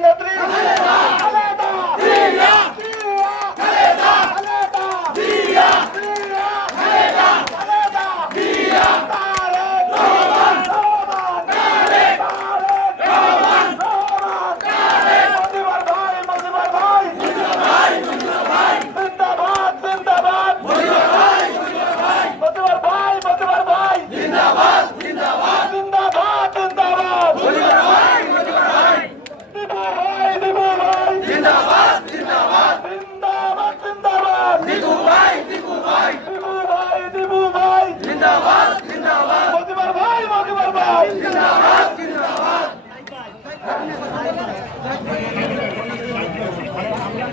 la tribu. That way.